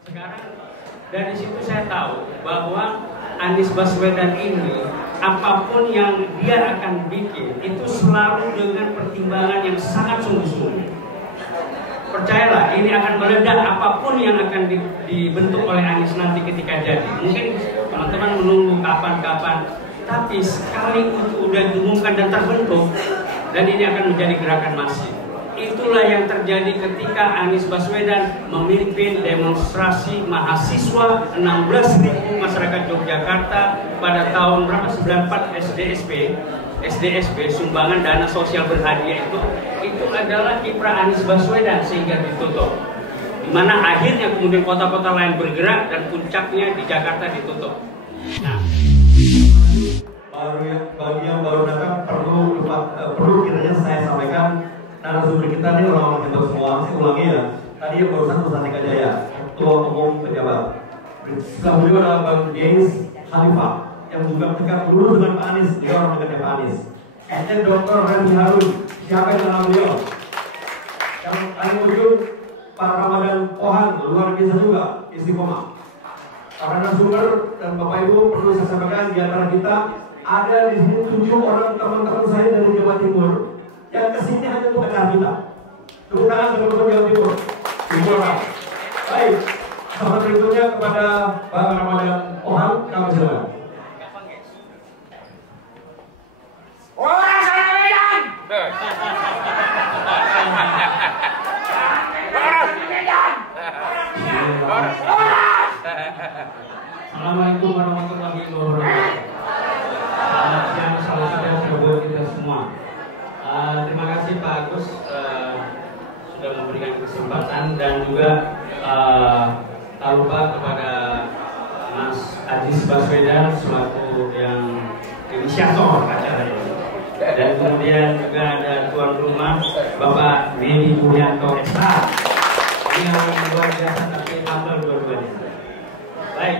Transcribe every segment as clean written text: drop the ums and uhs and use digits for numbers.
Sekarang dari situ saya tahu bahwa Anies Baswedan ini apapun yang dia akan bikin itu selalu dengan pertimbangan yang sangat sungguh-sungguh. Percayalah, ini akan meledak apapun yang akan dibentuk oleh Anies nanti ketika jadi. Mungkin teman-teman menunggu kapan-kapan, tapi sekali itu udah diumumkan dan terbentuk, dan ini akan menjadi gerakan masif. Itulah yang terjadi ketika Anies Baswedan memimpin demonstrasi mahasiswa 16.000 masyarakat Yogyakarta pada tahun berapa? 94 SDSP, sumbangan dana sosial berhadiah itu adalah kiprah Anies Baswedan sehingga ditutup. Di mana akhirnya kemudian kota-kota lain bergerak dan puncaknya di Jakarta ditutup. Nah, bagi yang baru datang perlu kiranya saya sampaikan. Narasumber kita ini orang-orang hebat semua, saya ulangi ya. Tadi yang barusan Ustaz Eka Jaya, Ketua Umum Pejabat. Setelah beliau adalah Bang James Khalifah, yang juga ketika lulus dengan Pak Anies, dia orang dekatnya Pak Anies. Kemudian Dr. Refli Harun, siapa yang kenal beliau? Yang paling ujung, Pak Ramadan Pohan, luar biasa juga, istiqomah. Para narasumber dan Bapak Ibu perlu saya sampaikan, di antara kita ada di sini 7 orang teman-teman saya dari Jawa Timur yang kesini hanya untuk acara kita. Tepuk tangan teman-teman Jawa Timur. Baik, sahabat berikutnya kepada Pak Ramadan Pohan, kami silakan. Orang sana Medan. Orang Medan. Assalamualaikum warahmatullahi wabarakatuh. Selamat siang, salam sejahtera buat kita semua. Terima kasih Pak Agus sudah memberikan kesempatan, dan juga tak lupa kepada Mas Anies Baswedan selaku yang inisiator acara ini. Dan kemudian juga ada tuan rumah Bapak Benny Budianto SH. Ini yang luar biasa tapi humble dua-duanya. Baik,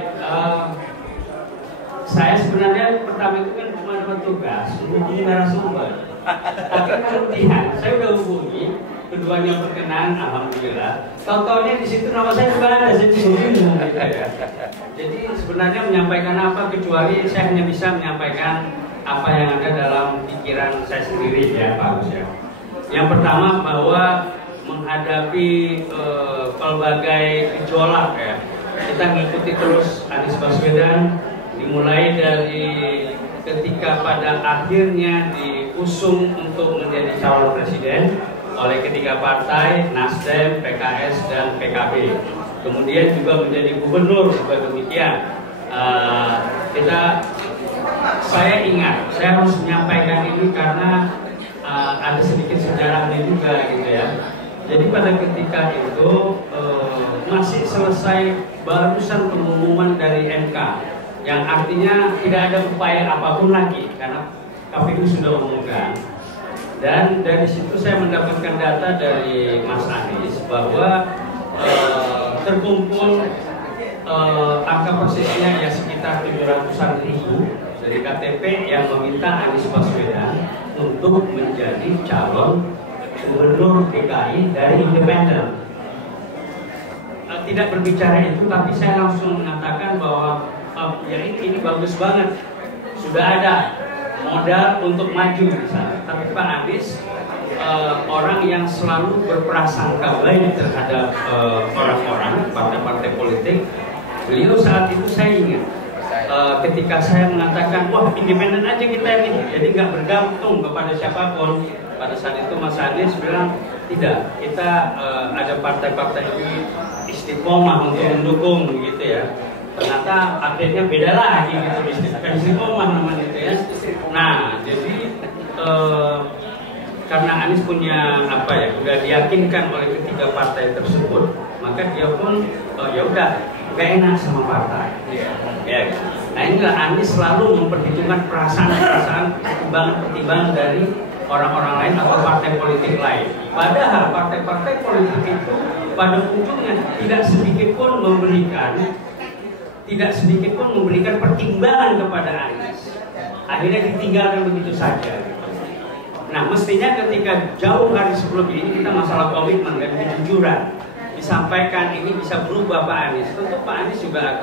saya sebenarnya pertama itu kan cuma dapat tugas menghubungi narasumber. Tapi kemudian saya udah hubungi, keduanya berkenan, alhamdulillah. Tahu-taunya di situ nama saya juga ada, jadi bingung gitu ya. Jadi sebenarnya menyampaikan apa kecuali saya hanya bisa menyampaikan apa yang ada dalam pikiran saya sendiri ya Pak Agus ya. Yang pertama bahwa menghadapi pelbagai gejolak ya, kita mengikuti terus Anies Baswedan, dimulai dari ketika pada akhirnya diusung untuk menjadi calon presiden oleh ketiga partai Nasdem, PKS, dan PKB. Kemudian juga menjadi gubernur juga demikian. Saya ingat, saya harus menyampaikan ini karena ada sedikit sejarahnya juga gitu ya. Jadi pada ketika itu masih selesai barusan pengumuman dari MK, yang artinya tidak ada upaya apapun lagi karena KPU sudah umumkan. Dan dari situ saya mendapatkan data dari Mas Anies bahwa terkumpul angka persisnya ya sekitar 700-an ribu dari KTP yang meminta Anies Baswedan untuk menjadi calon gubernur DKI dari independen. Tidak berbicara itu, tapi saya langsung mengatakan bahwa ya ini bagus banget, sudah ada modal untuk maju di sana. Tapi Pak Anies orang yang selalu berprasangka baik terhadap orang-orang, partai-partai politik. Beliau saat itu saya ingat ketika saya mengatakan wah independen aja kita ini, jadi nggak bergantung kepada siapapun. Pada saat itu Mas Anies bilang tidak, kita ada partai-partai ini istiqomah untuk mendukung gitu ya. Ternyata akhirnya beda lagi gitu, istiqomah namanya gitu ya. Nah jadi karena Anies punya apa ya, udah diyakinkan oleh ketiga partai tersebut, maka dia pun ya udah gak enak sama partai. Ya. Nah inilah Anies selalu memperhitungkan perasaan-perasaan, pertimbangan dari orang-orang lain atau partai politik lain. Padahal partai-partai politik itu pada ujungnya tidak sedikit pun memberikan pertimbangan kepada Anies. Akhirnya ditinggalkan begitu saja. Nah mestinya ketika jauh hari sebelum ini kita masalah komitmen dan kejujuran. Di disampaikan ini bisa berubah Pak Anies, tentu Pak Anies juga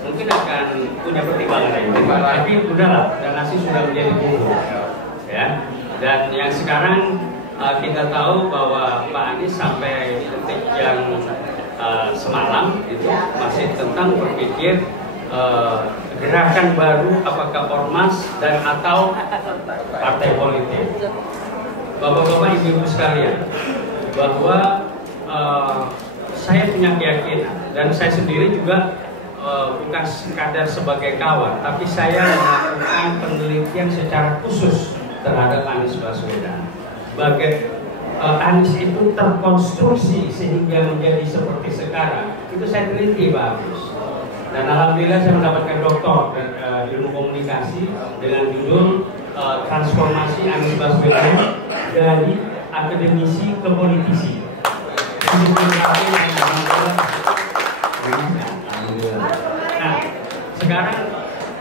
mungkin akan punya pertimbangan lain. Tapi udahlah, dan nasi sudah menjadi bumbu, ya. Dan yang sekarang kita tahu bahwa Pak Anies sampai detik yang semalam itu masih tentang berpikir gerakan baru, apakah ormas dan atau partai politik. Bapak-bapak, ibu-ibu sekalian, bahwa saya punya keyakinan, dan saya sendiri juga bukan sekadar sebagai kawan, tapi saya melakukan penelitian secara khusus terhadap Anies Baswedan. Anies itu terkonstruksi sehingga menjadi seperti sekarang, itu saya teliti Pak Agus. Dan alhamdulillah saya mendapatkan doktor ilmu komunikasi dengan judul Transformasi Anies Baswedan dari Akademisi ke Politisi. Nah, sekarang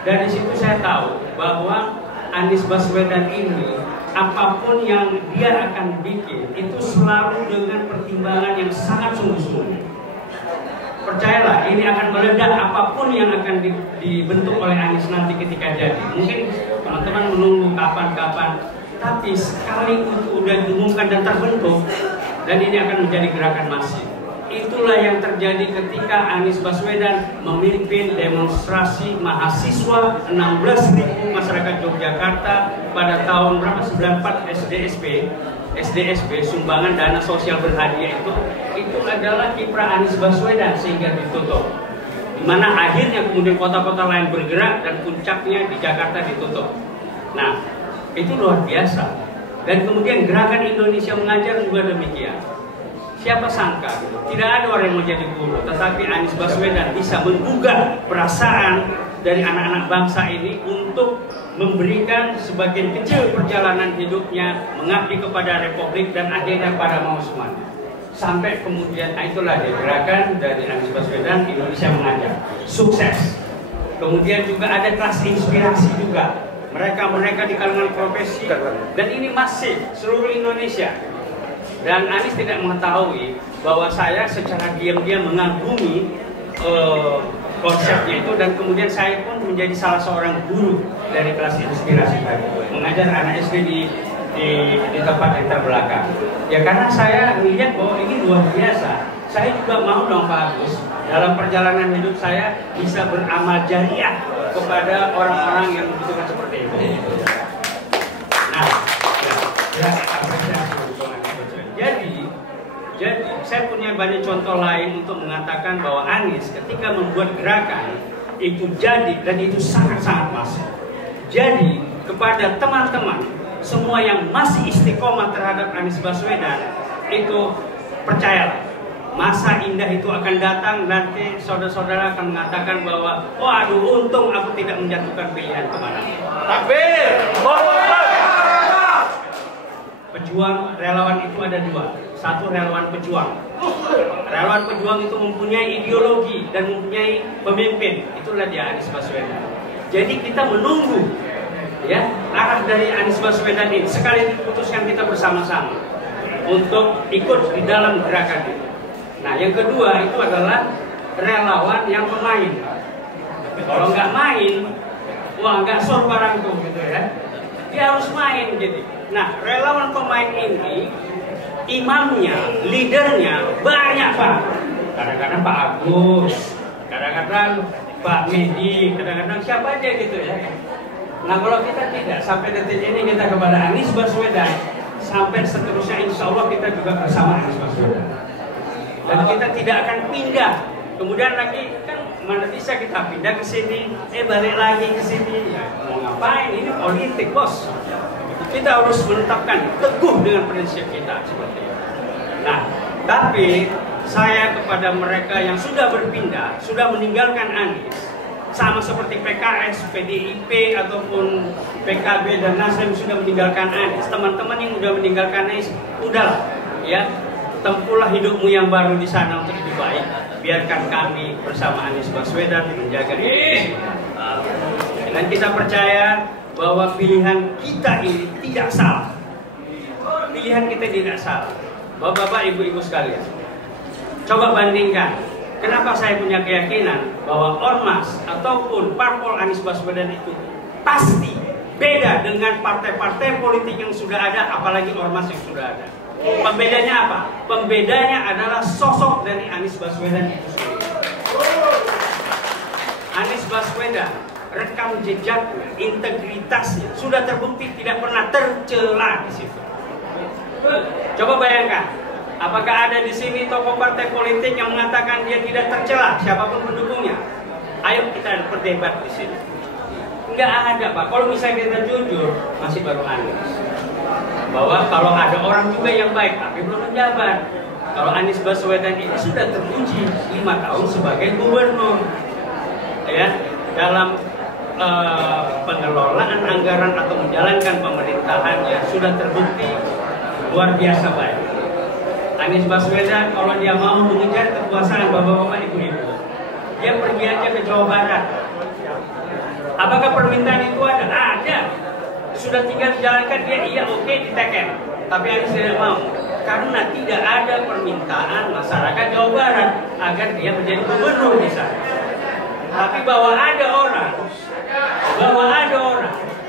dari situ saya tahu bahwa Anies Baswedan ini apapun yang dia akan bikin itu selalu dengan pertimbangan yang sangat sungguh-sungguh. Percayalah, ini akan meledak apapun yang akan dibentuk oleh Anies nanti ketika jadi. Mungkin teman-teman menunggu kapan-kapan, tapi sekali itu udah diumumkan dan terbentuk, dan ini akan menjadi gerakan masif. Itulah yang terjadi ketika Anies Baswedan memimpin demonstrasi mahasiswa 16.000 masyarakat Yogyakarta pada tahun berapa? 94 SDSB, sumbangan dana sosial berhadiah itu adalah kiprah Anies Baswedan sehingga ditutup. Di mana akhirnya kemudian kota-kota lain bergerak dan puncaknya di Jakarta ditutup. Nah, itu luar biasa. Dan kemudian gerakan Indonesia Mengajar juga demikian. Siapa sangka, tidak ada orang yang mau jadi guru, tetapi Anies Baswedan bisa menggugah perasaan dari anak-anak bangsa ini untuk memberikan sebagian kecil perjalanan hidupnya mengabdi kepada Republik dan akhirnya pada mau semuanya. Sampai kemudian itulah gerakan dari Anies Baswedan Indonesia Mengajar, sukses. Kemudian juga ada kelas inspirasi juga. Mereka di kalangan profesi, dan ini masif seluruh Indonesia. Dan Anies tidak mengetahui bahwa saya secara diam-diam mengagumi konsepnya itu, dan kemudian saya pun menjadi salah seorang guru dari kelas inspirasi tadi, mengajar anak SD di tempat yang terbelakang. Ya karena saya melihat bahwa ini luar biasa. Saya juga mau dong Pak Agus, dalam perjalanan hidup saya bisa beramal jariah kepada orang-orang yang membutuhkan seperti itu. Nah, jadi saya punya banyak contoh lain untuk mengatakan bahwa Anies ketika membuat gerakan itu jadi, dan itu sangat-sangat masif. Jadi kepada teman-teman semua yang masih istiqomah terhadap Anies Baswedan, itu percayalah, masa indah itu akan datang. Nanti saudara-saudara akan mengatakan bahwa waduh, untung aku tidak menjatuhkan pilihan kemana. Takbir! Pejuang, relawan itu ada dua. Satu, relawan pejuang. Relawan pejuang itu mempunyai ideologi dan mempunyai pemimpin. Itulah dia Anies Baswedan. Jadi kita menunggu ya arah dari Anies Baswedan ini. Sekali diputuskan kita bersama-sama untuk ikut di dalam gerakan itu. Nah, yang kedua itu adalah relawan yang pemain. Kalau nggak main, wah nggak sor barangku gitu ya. Dia harus main jadi. Nah, relawan pemain ini imamnya, leadernya banyak Pak. Kadang-kadang Pak Agus, kadang-kadang Pak Medi, kadang-kadang siapa aja gitu ya. Nah, kalau kita tidak, sampai detik ini kita kepada Anies Baswedan, sampai seterusnya insya Allah kita juga bersama Anies Baswedan. Dan kita tidak akan pindah. Kemudian lagi kan mana bisa kita pindah ke sini, balik lagi ke sini. Ya, mau ngapain? Ini politik, bos. Kita harus menetapkan teguh dengan prinsip kita seperti itu. Nah, tapi saya kepada mereka yang sudah berpindah, sudah meninggalkan Anies, sama seperti PKS, PDIP ataupun PKB dan Nasdem sudah meninggalkan Anies. Teman-teman yang sudah meninggalkan Anies, udahlah, ya, tempuhlah hidupmu yang baru di sana untuk lebih baik. Biarkan kami bersama Anies Baswedan menjaga ini. Dan kita percaya bahwa pilihan kita ini tidak salah. Pilihan kita tidak salah. Bapak-bapak, ibu-ibu sekalian, Coba bandingkan, kenapa saya punya keyakinan bahwa ormas ataupun parpol Anies Baswedan itu pasti beda dengan partai-partai politik yang sudah ada, apalagi ormas yang sudah ada. Pembedanya apa? Pembedanya adalah sosok dari Anies Baswedan itu sendiri. Anies Baswedan, rekam jejaknya, integritasnya sudah terbukti tidak pernah tercela di situ. Coba bayangkan, apakah ada di sini tokoh partai politik yang mengatakan dia tidak tercela, siapapun pendukungnya? Ayo kita berdebat di sini. Enggak ada, Pak. Kalau misalnya kita jujur, masih baru Anies. Bahwa kalau ada orang juga yang baik, tapi belum menjabat. Kalau Anies Baswedan ini sudah teruji 5 tahun sebagai gubernur, ya, dalam pengelolaan anggaran atau menjalankan pemerintahannya sudah terbukti luar biasa baik. Anies Baswedan kalau dia mau mengejar kekuasaan bapak-bapak ibu-ibu, dia pergi aja ke Jawa Barat. Apakah permintaan itu ada? Ada. Sudah tinggal dijalankan, dia iya oke diteken. Tapi Anies tidak mau, karena tidak ada permintaan masyarakat Jawa Barat agar dia menjadi gubernur di sana. Tapi bahwa ada orang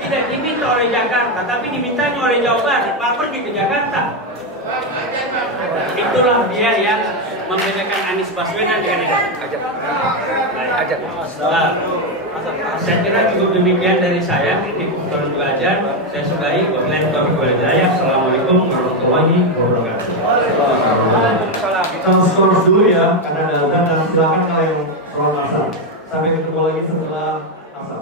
tidak diminta oleh Jakarta, tapi dimintanya oleh Jawa Barat, malah pergi ke Jakarta. Itulah dia yang membedakan Anies Baswedan dengan yang ajak. Saya kira cukup demikian dari saya. Ini kebetulan belajar. Saya sudahi. Wabillahi taufiq wal hidayah. Assalamualaikum warahmatullahi wabarakatuh. Kita skor dulu ya, karena ada azan, dan silakan kalau yang sholat asar. Sampai ketemu lagi setelah asar.